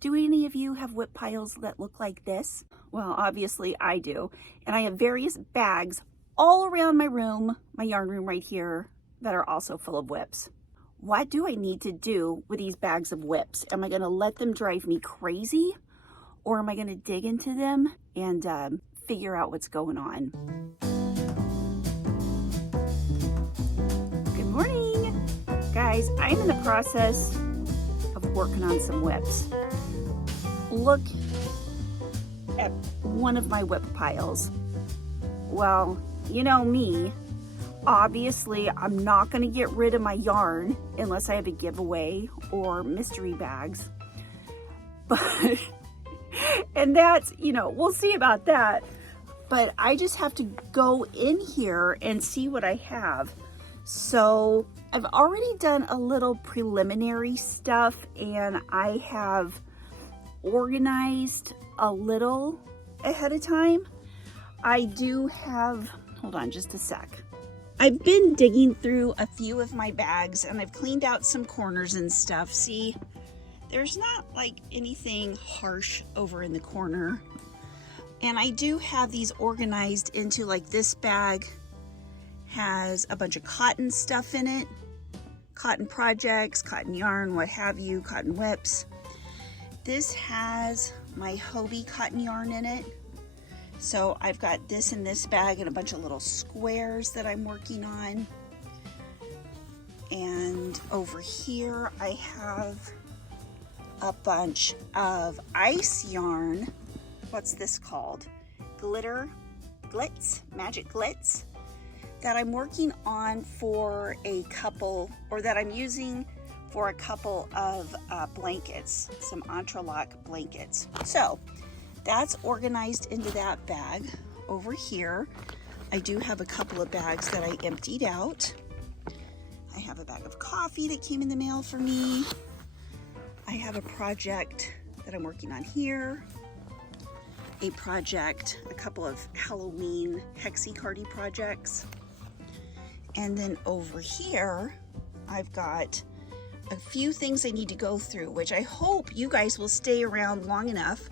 Do any of you have WIP piles that look like this? Well, obviously I do. And I have various bags all around my room, my yarn room right here, that are also full of WIPs. What do I need to do with these bags of WIPs? Am I going to let them drive me crazy? Or am I going to dig into them and figure out what's going on? Good morning, guys. I'm in the process of working on some WIPs. Look at one of my WIP piles. Well, you know me. Obviously, I'm not going to get rid of my yarn unless I have a giveaway or mystery bags. But, and that's, we'll see about that. But I just have to go in here and see what I have. So I've already done a little preliminary stuff and I have organized a little ahead of time. I do have, hold on just a sec. I've been digging through a few of my bags and I've cleaned out some corners and stuff. See, there's not like anything harsh over in the corner. And I do have these organized into, like, this bag has a bunch of cotton stuff in it. Cotton projects, cotton yarn, what have you, cotton WIPs. This has my Hobie cotton yarn in it. So I've got this in this bag and a bunch of little squares that I'm working on. And over here I have a bunch of ice yarn. What's this called? Glitz, magic glitz, that I'm working on for a couple, or that I'm using for a couple of blankets, some entrelac blankets. So that's organized into that bag. Over here, I do have a couple of bags that I emptied out. I have a bag of coffee that came in the mail for me. I have a project that I'm working on here. A project, a couple of Halloween hexi-cardy projects. And then over here, I've got a few things I need to go through, which I hope you guys will stay around long enough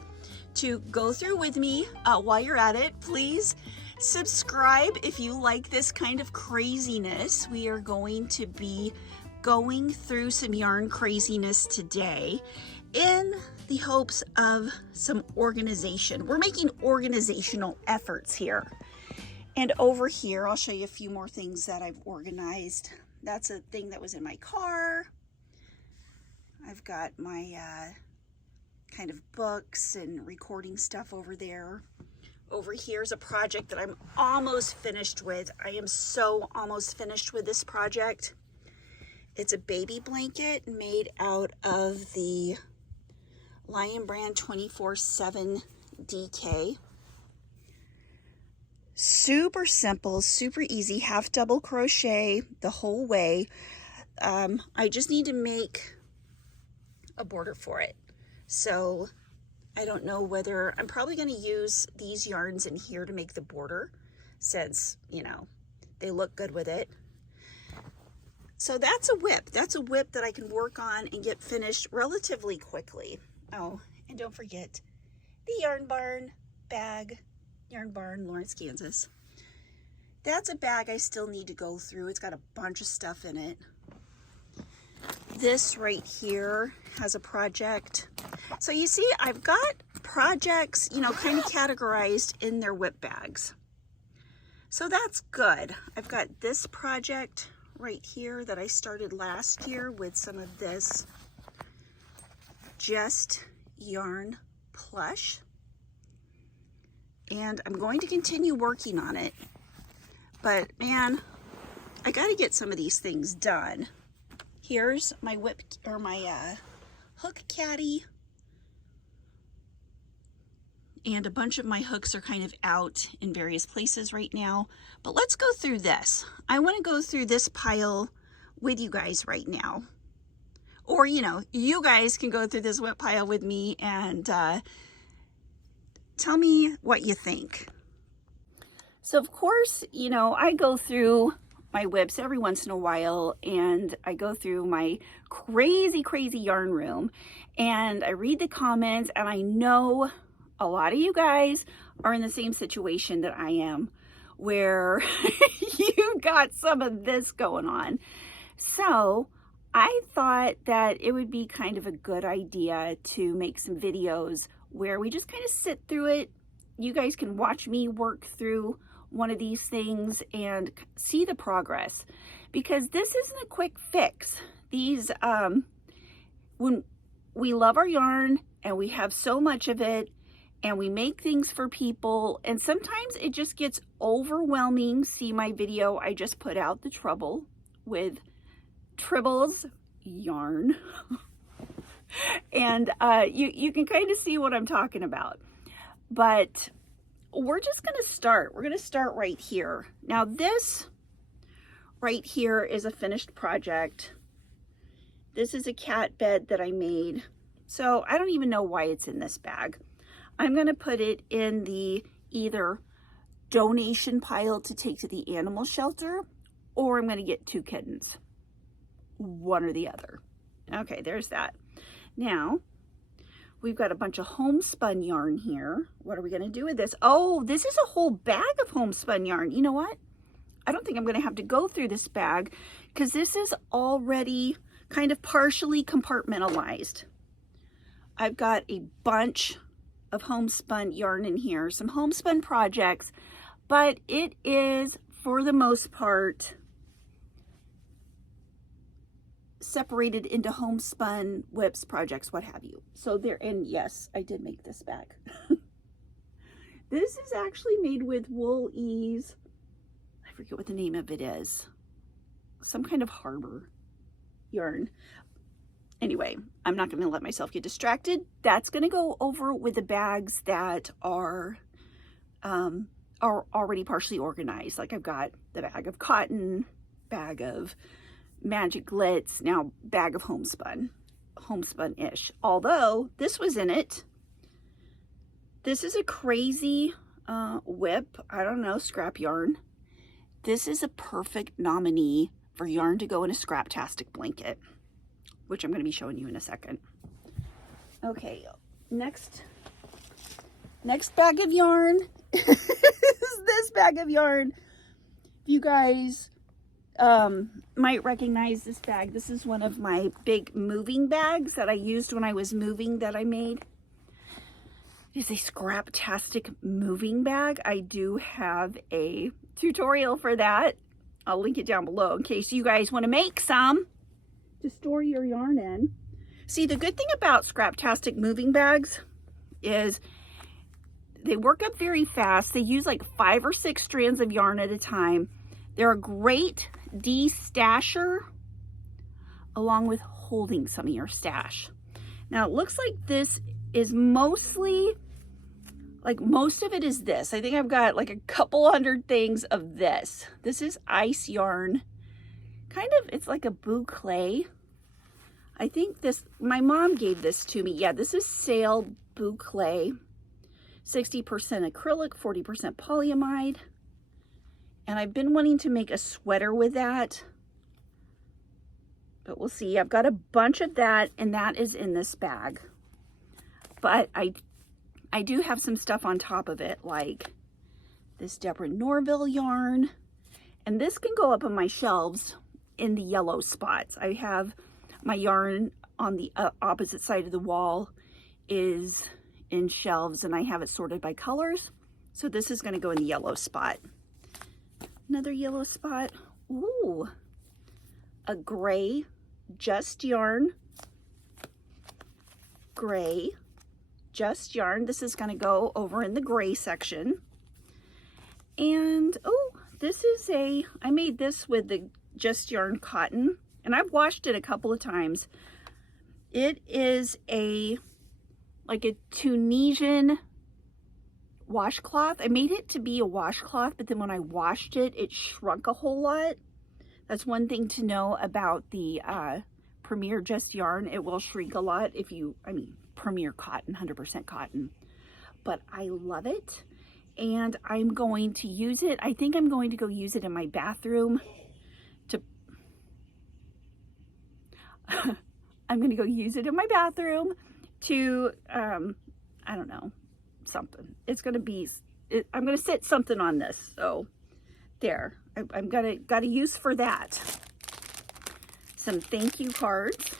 to go through with me while you're at it. Please subscribe if you like this kind of craziness. We are going to be going through some yarn craziness today in the hopes of some organization. We're making organizational efforts here. And over here, I'll show you a few more things that I've organized. That's a thing that was in my car. I've got my kind of books and recording stuff over there. Over here's a project that I'm almost finished with. I am so almost finished with this project. It's a baby blanket made out of the Lion Brand 24/7 DK. Super simple, super easy, half double crochet the whole way. I just need to make a border for it. So I don't know whether, I'm probably going to use these yarns in here to make the border since, they look good with it. So that's a WIP. That's a WIP that I can work on and get finished relatively quickly. Oh, and don't forget the Yarn Barn bag. Yarn Barn, Lawrence, Kansas. That's a bag I still need to go through. It's got a bunch of stuff in it. This right here has a project. So you see, I've got projects, kind of categorized in their WIP bags. So that's good. I've got this project right here that I started last year with some of this Just Yarn plush. And I'm going to continue working on it. But man, I got to get some of these things done. Here's my WIP, or my hook caddy. And a bunch of my hooks are kind of out in various places right now. But let's go through this. I want to go through this pile with you guys right now. Or, you guys can go through this WIP pile with me and tell me what you think. So of course, I go through my WIPs every once in a while, and I go through my crazy yarn room and I read the comments, and I know a lot of you guys are in the same situation that I am, where you got some of this going on. So I thought that it would be kind of a good idea to make some videos where we just kind of sit through it. You guys can watch me work through one of these things and see the progress, because this isn't a quick fix. These, when we love our yarn and we have so much of it and we make things for people, and sometimes it just gets overwhelming. See my video I just put out, the trouble with Tribbles yarn. And you can kind of see what I'm talking about. But we're just going to start. We're going to start right here. Now this right here is a finished project. This is a cat bed that I made. So I don't even know why it's in this bag. I'm going to put it in the either donation pile to take to the animal shelter, or I'm going to get 2 kittens. One or the other. Okay, there's that. Now, we've got a bunch of homespun yarn here. What are we going to do with this? Oh, this is a whole bag of homespun yarn. You know what? I don't think I'm going to have to go through this bag, because this is already kind of partially compartmentalized. I've got a bunch of homespun yarn in here, some homespun projects, but it is, for the most part, separated into homespun, WIPs, projects, what have you. So there, and yes, I did make this bag. This is actually made with Wool Ease. I forget what the name of it is. Some kind of harbor yarn. Anyway, I'm not going to let myself get distracted. That's going to go over with the bags that are already partially organized. Like I've got the bag of cotton, bag of magic glitz, now bag of homespun-ish. Although this was in it. This is a crazy WIP, I don't know, scrap yarn. This is a perfect nominee for yarn to go in a Scraptastic blanket, which I'm going to be showing you in a second. Okay, next bag of yarn is this bag of yarn. You guys might recognize this bag. This is one of my big moving bags that I used when I was moving that I made. It is a Scraptastic moving bag. I do have a tutorial for that. I'll link it down below in case you guys want to make some to store your yarn in. See, the good thing about Scraptastic moving bags is they work up very fast. They use like 5 or 6 strands of yarn at a time. They're a great de-stasher along with holding some of your stash. Now it looks like this is mostly, like most of it is this. I think I've got like a couple hundred things of this. This is ice yarn. Kind of, it's like a boucle. I think this, my mom gave this to me. Yeah, this is sail boucle. 60% acrylic, 40% polyamide. And I've been wanting to make a sweater with that, but we'll see. I've got a bunch of that, and that is in this bag. But I do have some stuff on top of it, like this Deborah Norville yarn. And this can go up on my shelves in the yellow spots. I have my yarn on the opposite side of the wall is in shelves, and I have it sorted by colors. So this is going to go in the yellow spot. Another yellow spot. Ooh, a gray just yarn. Gray just yarn. This is going to go over in the gray section. And oh, this is I made this with the just yarn cotton, and I've washed it a couple of times. It is like a Tunisian washcloth. I made it to be a washcloth, but then when I washed it, it shrunk a whole lot. That's one thing to know about the Premier Just Yarn. It will shrink a lot if you, Premier cotton, 100% cotton. But I love it, and I'm going to use it. I think I'm going to go use it in my bathroom I'm gonna go use it in my bathroom to, I don't know, something. It's gonna be, I'm gonna sit something on this. So there, I'm got a use for that. Some thank you cards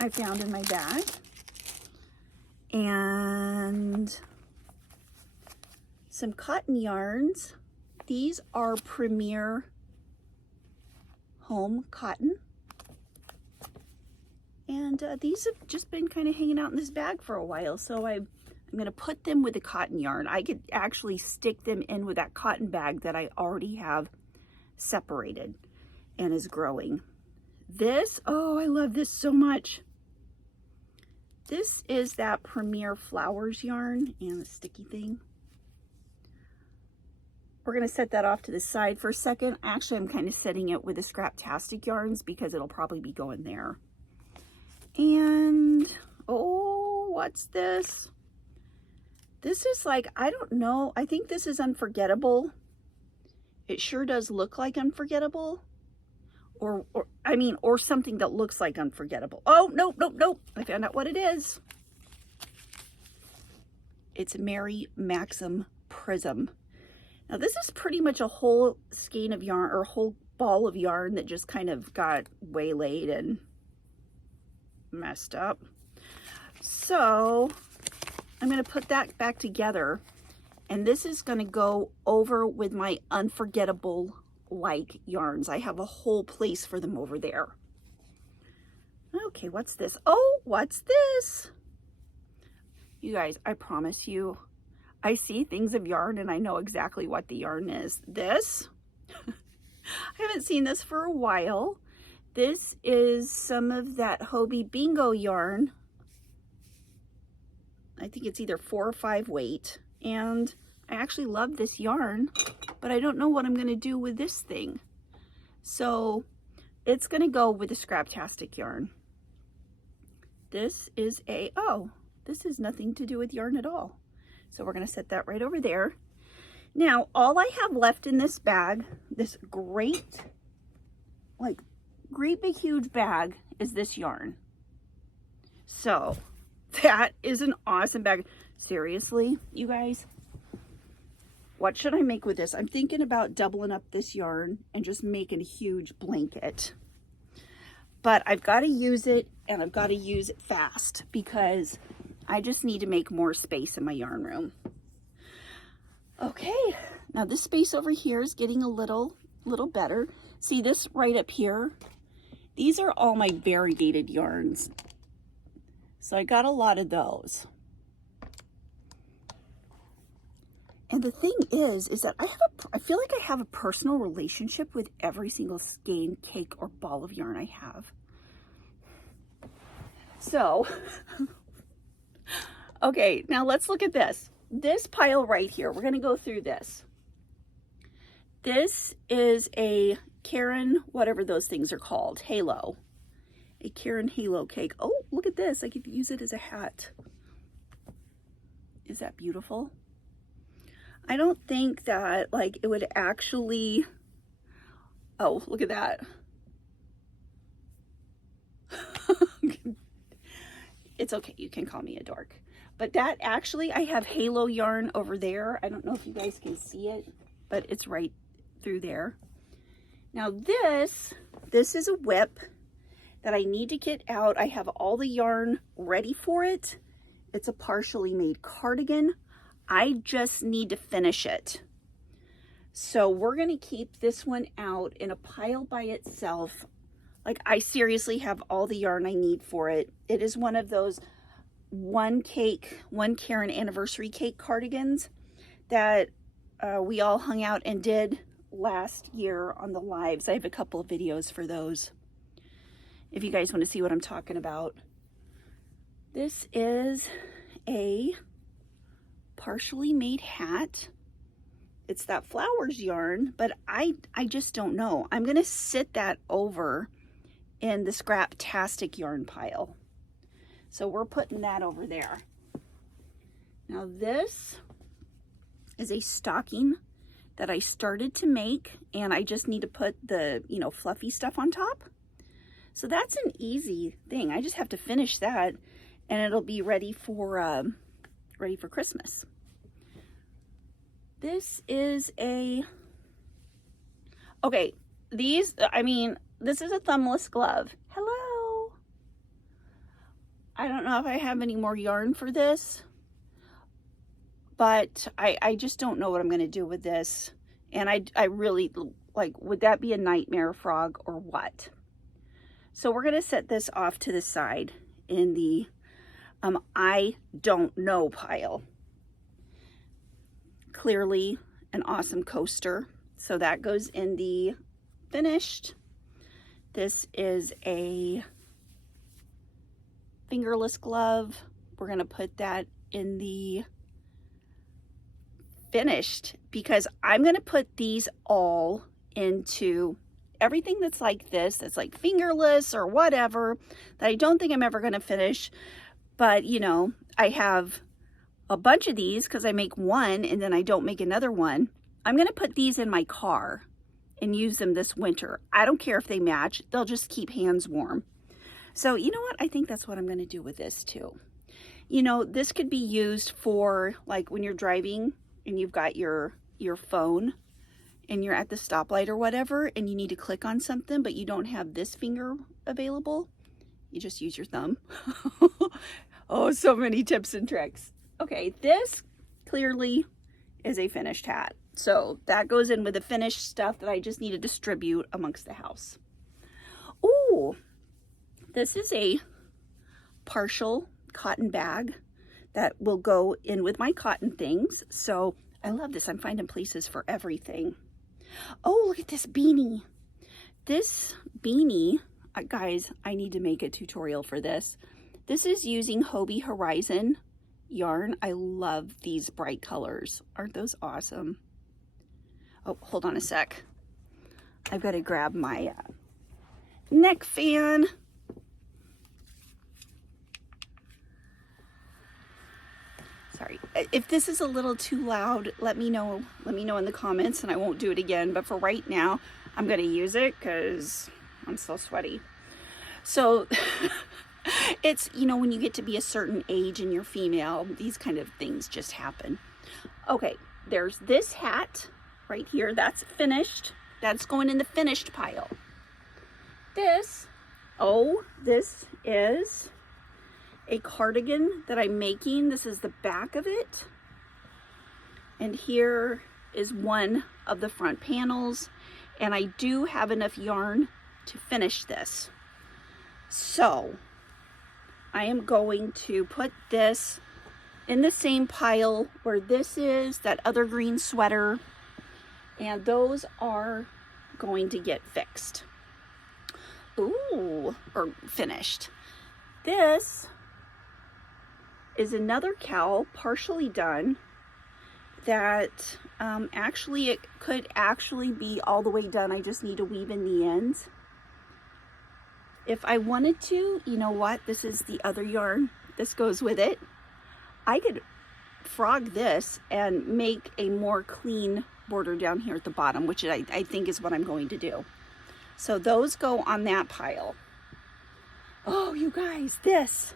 I found in my bag. And some cotton yarns. These are Premier Home Cotton. And these have just been kind of hanging out in this bag for a while. So I'm going to put them with the cotton yarn. I could actually stick them in with that cotton bag that I already have separated and is growing. This, oh, I love this so much. This is that Premier Flowers yarn and the sticky thing. We're going to set that off to the side for a second. Actually, I'm kind of setting it with the Scraptastic yarns because it'll probably be going there. And, oh, what's this? This is like, I don't know. I think this is Unforgettable. It sure does look like Unforgettable. Or something that looks like Unforgettable. Oh, nope, nope, nope. I found out what it is. It's Mary Maxim Prism. Now, this is pretty much a whole skein of yarn, or a whole ball of yarn that just kind of got waylaid and messed up. So, I'm going to put that back together. And this is going to go over with my Unforgettable like yarns. I have a whole place for them over there. Okay, what's this? Oh, what's this? You guys, I promise you, I see things of yarn and I know exactly what the yarn is. This, I haven't seen this for a while. This is some of that Hobie Bingo yarn. I think it's either 4 or 5 weight. And I actually love this yarn, but I don't know what I'm going to do with this thing. So it's going to go with the Scraptastic yarn. This is this has nothing to do with yarn at all. So we're going to set that right over there. Now, all I have left in this bag, this great big huge bag, is this yarn. So that is an awesome bag. Seriously, you guys, what should I make with this? I'm thinking about doubling up this yarn and just making a huge blanket. But I've got to use it, and I've got to use it fast because I just need to make more space in my yarn room. Okay, now this space over here is getting a little better. See this right up here? These are all my variegated yarns. So I got a lot of those. And the thing is that I feel like I have a personal relationship with every single skein, cake, or ball of yarn I have. So, okay, now let's look at this. This pile right here, we're going to go through this. This is a Karen, whatever those things are called, Halo. A Karen Halo cake. Oh, look at this. I could use it as a hat. Is that beautiful? I don't think that it would actually, oh, look at that. It's okay, you can call me a dork. But that actually, I have Halo yarn over there. I don't know if you guys can see it, but it's right through there. Now this is a WIP that I need to get out. I have all the yarn ready for it. It's a partially made cardigan. I just need to finish it. So we're going to keep this one out in a pile by itself. I seriously have all the yarn I need for it. It is one of those one Karen anniversary cake cardigans that we all hung out and did last year on the lives. I have a couple of videos for those if you guys want to see what I'm talking about. This is a partially made hat. It's that flowers yarn, but I just don't know. I'm going to sit that over in the Scraptastic yarn pile. So we're putting that over there. Now this is a stocking that I started to make, and I just need to put the, fluffy stuff on top. So that's an easy thing. I just have to finish that and it'll be ready for Christmas. This is okay, this is a thumbless glove. Hello. I don't know if I have any more yarn for this, but I just don't know what I'm going to do with this. And I really, like, would that be a nightmare frog or what? So we're going to set this off to the side in the I don't know pile. Clearly an awesome coaster. So that goes in the finished. This is a fingerless glove. We're going to put that in the finished because I'm going to put these all into everything that's like this, that's like fingerless or whatever, that I don't think I'm ever going to finish. But, you know, I have a bunch of these because I make one and then I don't make another one. I'm going to put these in my car and use them this winter. I don't care if they match. They'll just keep hands warm. So, you know what? I think that's what I'm going to do with this too. You know, this could be used for like when you're driving and you've got your phone and you're at the stoplight or whatever and you need to click on something but you don't have this finger available. You just use your thumb. Oh, so many tips and tricks. Okay, this clearly is a finished hat. So that goes in with the finished stuff that I just need to distribute amongst the house. Ooh, this is a partial cotton bag that will go in with my cotton things. So I love this. I'm finding places for everything. Oh, look at this beanie. This beanie, guys, I need to make a tutorial for this. This is using Hobie Horizon yarn. I love these bright colors. Aren't those awesome? Oh, hold on a sec. I've got to grab my neck fan. Sorry, if this is a little too loud, let me know in the comments and I won't do it again. But for right now, I'm going to use it because I'm so sweaty. So it's, you know, when you get to be a certain age and you're female, these kind of things just happen. Okay, there's this hat right here. That's finished. That's going in the finished pile. This is a cardigan that I'm making. This is the back of it. And here is one of the front panels. And I do have enough yarn to finish this. So I am going to put this in the same pile where this is, that other green sweater, and those are going to get fixed. Ooh, or finished. This is another cowl partially done that actually it could actually be all the way done. I just need to weave in the ends. If I wanted to, you know what? This is the other yarn. This goes with it. I could frog this and make a more clean border down here at the bottom, which I think is what I'm going to do. So those go on that pile. Oh, you guys, this,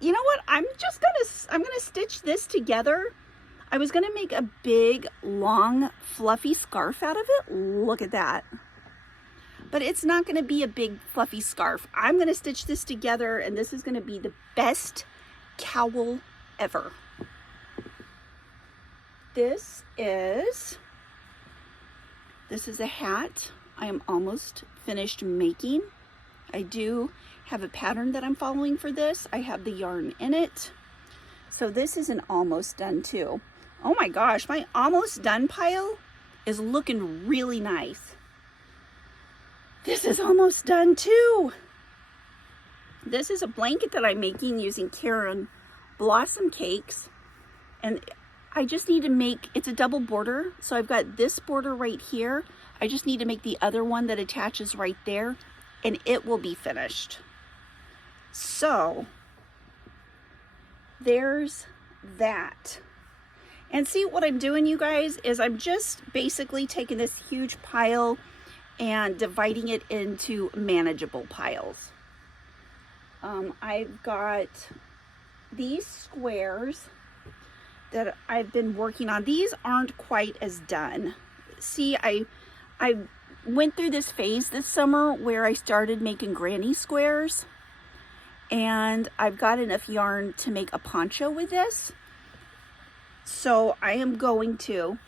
you know what? I'm gonna stitch this together. I was gonna make a big, long, fluffy scarf out of it. Look at that. But it's not gonna be a big, fluffy scarf. I'm gonna stitch this together and this is gonna be the best cowl ever. This is a hat I am almost finished making. I do have a pattern that I'm following for this. I have the yarn in it. So this is an almost done too. Oh my gosh, my almost done pile is looking really nice. This is almost done too. This is a blanket that I'm making using Karen Blossom Cakes. And I just need to make, it's a double border. So I've got this border right here. I just need to make the other one that attaches right there and it will be finished. So there's that. And see what I'm doing, you guys, is I'm just basically taking this huge pile and dividing it into manageable piles. I've got these squares that I've been working on. These aren't quite as done. See, I went through this phase this summer where I started making granny squares, and I've got enough yarn to make a poncho with this. So I am going to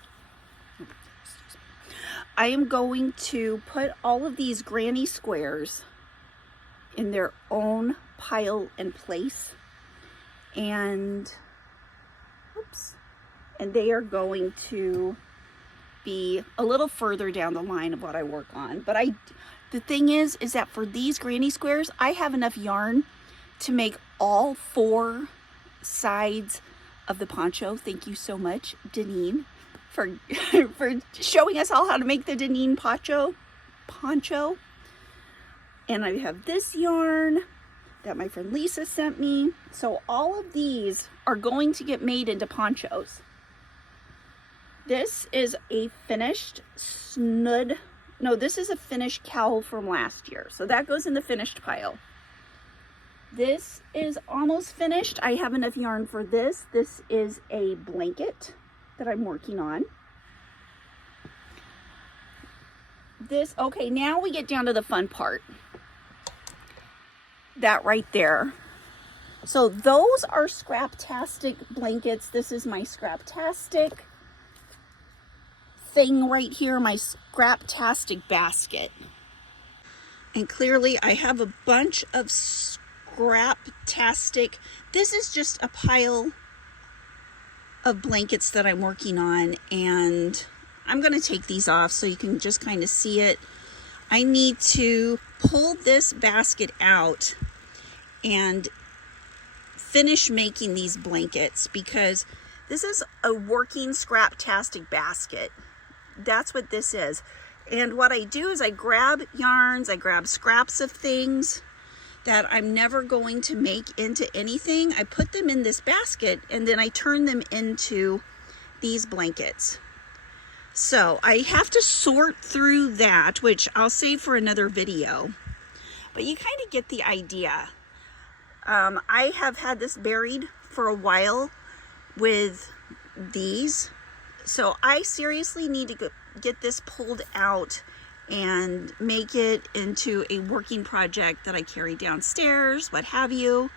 put all of these granny squares in their own pile and place, and they are going to be a little further down the line of what I work on. But the thing is that for these granny squares, I have enough yarn to make all 4 sides of the poncho. Thank you so much, Deneen, for showing us all how to make the Deneen poncho. And I have this yarn that my friend Lisa sent me. So all of these are going to get made into ponchos. This is a finished snud. No, this is a finished cowl from last year. So that goes in the finished pile. This is almost finished. I have enough yarn for this. This is a blanket that I'm working on. Okay, now we get down to the fun part. That right there. So those are Scraptastic blankets. This is my Scraptastic thing right here, my Scraptastic basket. And clearly I have a bunch of Scraptastic. This is just a pile of blankets that I'm working on, and I'm going to take these off so you can just kind of see it. I need to pull this basket out and finish making these blankets, because this is a working Scraptastic basket. That's what this is. And what I do is I grab yarns, I grab scraps of things that I'm never going to make into anything. I put them in this basket, and then I turn them into these blankets. So I have to sort through that, which I'll save for another video, but you kind of get the idea. I have had this buried for a while with these, so I seriously need to get this pulled out and make it into a working project that I carry downstairs, what have you,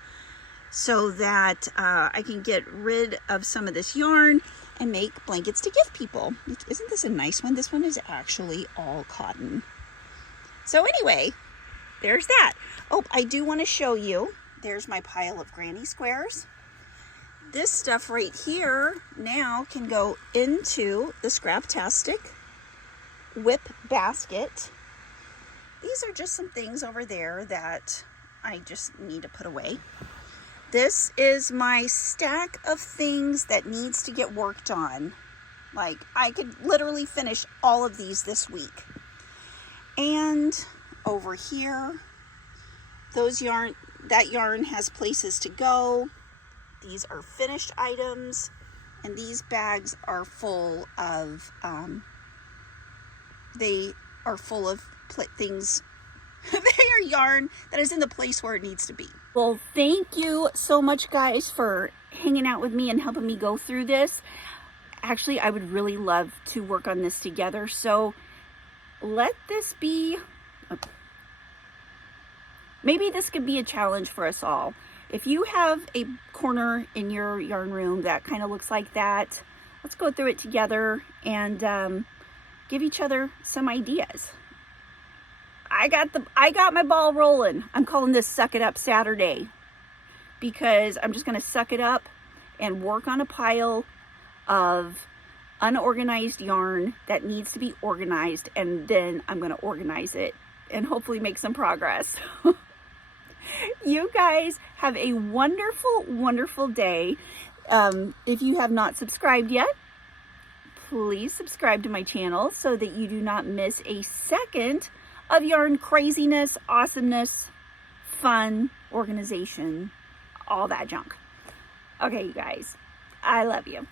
so that I can get rid of some of this yarn and make blankets to give people. Isn't this a nice one? This one is actually all cotton. So anyway, there's that. Oh, I do want to show you. There's my pile of granny squares. This stuff right here now can go into the Scraptastic WIP basket. These are just some things over there that I just need to put away. This is my stack of things that needs to get worked on. Like, I could literally finish all of these this week. And over here, that yarn has places to go. These are finished items, and these bags are full of things. They are yarn that is in the place where it needs to be. Well, thank you so much, guys, for hanging out with me and helping me go through this. Actually, I would really love to work on this together. So let this be, maybe this could be a challenge for us all. If you have a corner in your yarn room that kind of looks like that, let's go through it together and give each other some ideas. I got my ball rolling. I'm calling this Suck It Up Saturday, because I'm just going to suck it up and work on a pile of unorganized yarn that needs to be organized, and then I'm going to organize it and hopefully make some progress. You guys have a wonderful, wonderful day. If you have not subscribed yet, please subscribe to my channel so that you do not miss a second of yarn craziness, awesomeness, fun, organization, all that junk. Okay, you guys, I love you.